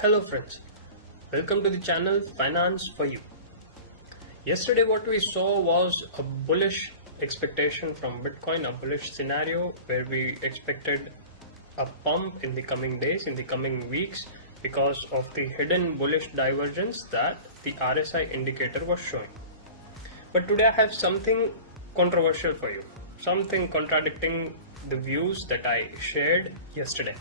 Hello friends, welcome to the channel Finance for You. Yesterday what we saw was a bullish expectation from Bitcoin, a bullish scenario where we expected a pump in the coming days, in the coming weeks because of the hidden bullish divergence that the RSI indicator was showing. But today I have something controversial for you, something contradicting the views that I shared yesterday.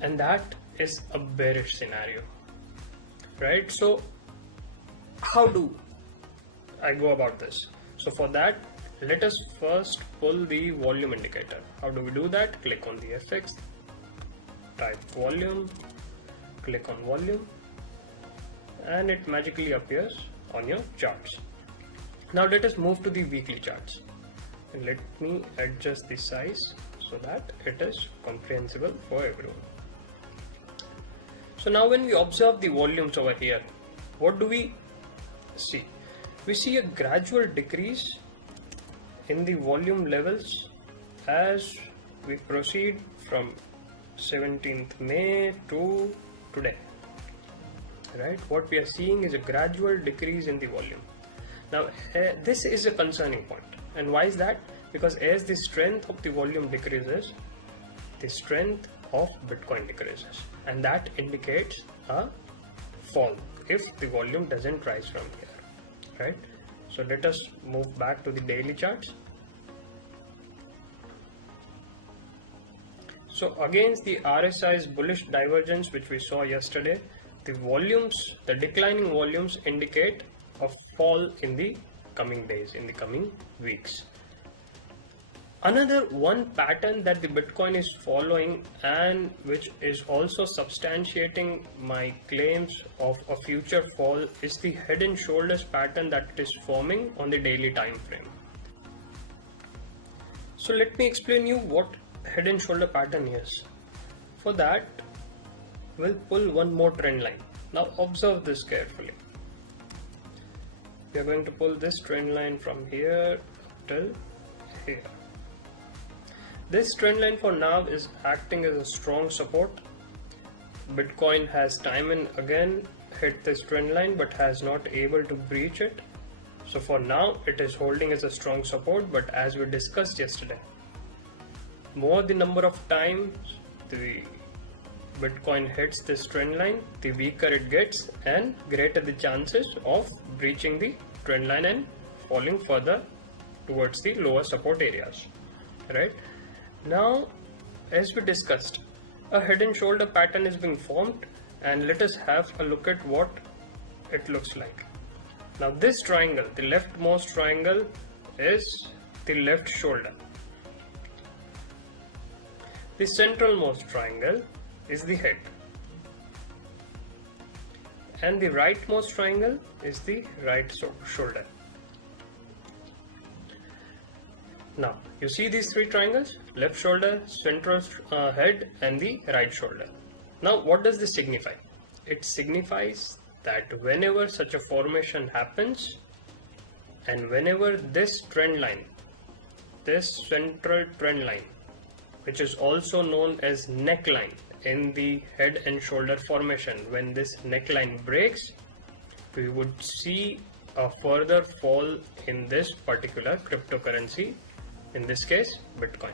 And that is a bearish scenario, right? So how do I go about this? So for that, let us first pull the volume indicator. How do we do that? Click on the FX, type volume, click on volume, and it magically appears on your charts. Now let us move to the weekly charts, and let me adjust the size so that it is comprehensible for everyone. So now when we observe the volumes over here, what do we see? We see a gradual decrease in the volume levels as we proceed from 17th May to today, right? What we are seeing is a gradual decrease in the volume. Now this is a concerning point. And why is that? Because as the strength of the volume decreases, the strength of Bitcoin decreases, and that indicates a fall if the volume doesn't rise from here, right? So let us move back to the daily charts. So against the RSI's bullish divergence which we saw yesterday, the volumes, the declining volumes indicate a fall in the coming days, in the coming weeks. Another one pattern that the Bitcoin is following, and which is also substantiating my claims of a future fall, is the head and shoulders pattern that is forming on the daily time frame. So let me explain you what head and shoulder pattern is. For that, we'll pull one more trend line. Now observe this carefully. We are going to pull this trend line from here till here. This trend line for now is acting as a strong support. Bitcoin has time and again hit this trend line but has not able to breach it. So for now it is holding as a strong support, but as we discussed yesterday, more the number of times the Bitcoin hits this trend line, the weaker it gets and greater the chances of breaching the trend line and falling further towards the lower support areas, right? Now, as we discussed, a head and shoulder pattern is being formed, and let us have a look at what it looks like. Now this triangle, the leftmost triangle, is the left shoulder. The centralmost triangle is the head, and the rightmost triangle is the right shoulder. Now you see these three triangles: left shoulder, central head, and the right shoulder. Now what does this signify? It signifies that whenever such a formation happens, and whenever this trend line, this central trend line, which is also known as neckline in the head and shoulder formation, when this neckline breaks, we would see a further fall in this particular cryptocurrency, in this case Bitcoin.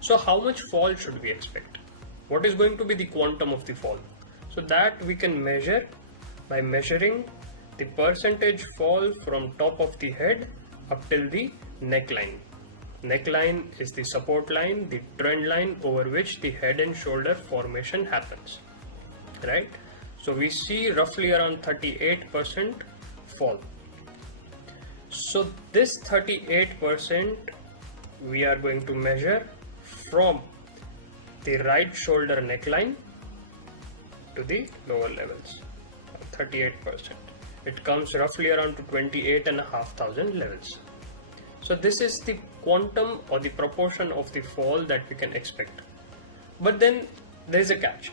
So how much fall should we expect? What is going to be the quantum of the fall? So that we can measure by measuring the percentage fall from top of the head up till the neckline. Neckline is the support line, the trend line over which the head and shoulder formation happens, right? So we see roughly around 38% fall. So this 38% we are going to measure from the right shoulder neckline to the lower levels, 38%. It comes roughly around to 28,500 levels. So this is the quantum or the proportion of the fall that we can expect. But then there is a catch.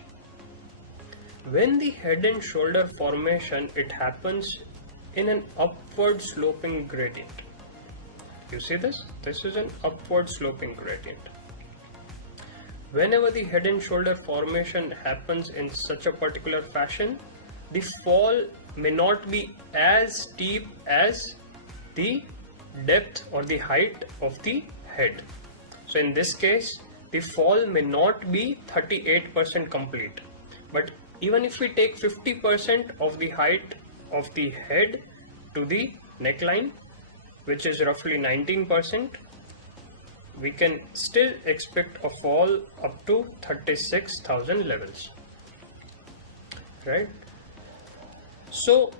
When the head and shoulder formation, it happens in an upward sloping gradient. You see this? This is an upward sloping gradient. whenever the head and shoulder formation happens in such a particular fashion, the fall may not be as steep as the depth or the height of the head. So in this case, the fall may not be 38% complete, but even if we take 50% of the height of the head to the neckline, which is roughly 19%, we can still expect a fall up to 36,000 levels, right? So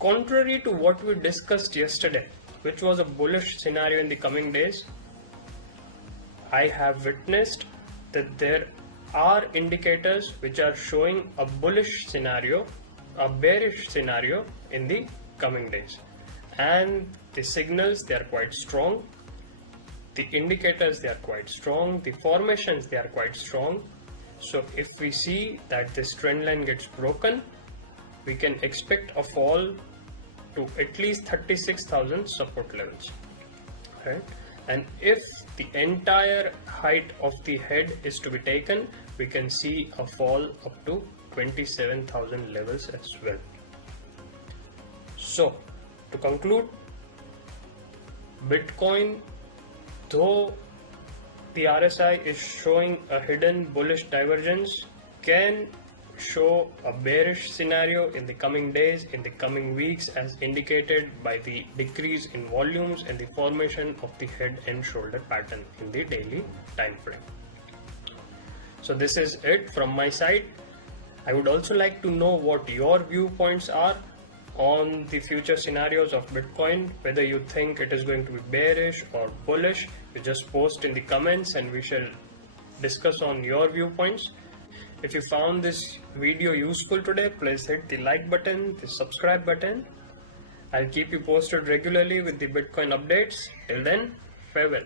contrary to what we discussed yesterday, which was a bullish scenario in the coming days, I have witnessed that there are indicators which are showing a bullish scenario, a bearish scenario in the coming days. And the signals, they are quite strong. The indicators, they are quite strong. The formations, they are quite strong. So if we see that this trend line gets broken, we can expect a fall to at least 36,000 support levels, right? And if the entire height of the head is to be taken, we can see a fall up to 27,000 levels as well. So to conclude, Bitcoin, though the RSI is showing a hidden bullish divergence, can show a bearish scenario in the coming days, in the coming weeks, as indicated by the decrease in volumes and the formation of the head and shoulder pattern in the daily time frame. So this is it from my side. I would also like to know what your viewpoints are on the future scenarios of Bitcoin, whether you think it is going to be bearish or bullish. You just post in the comments and we shall discuss on your viewpoints. If you found this video useful today, please hit the like button, the subscribe button. I'll keep you posted regularly with the Bitcoin updates. Till then, farewell.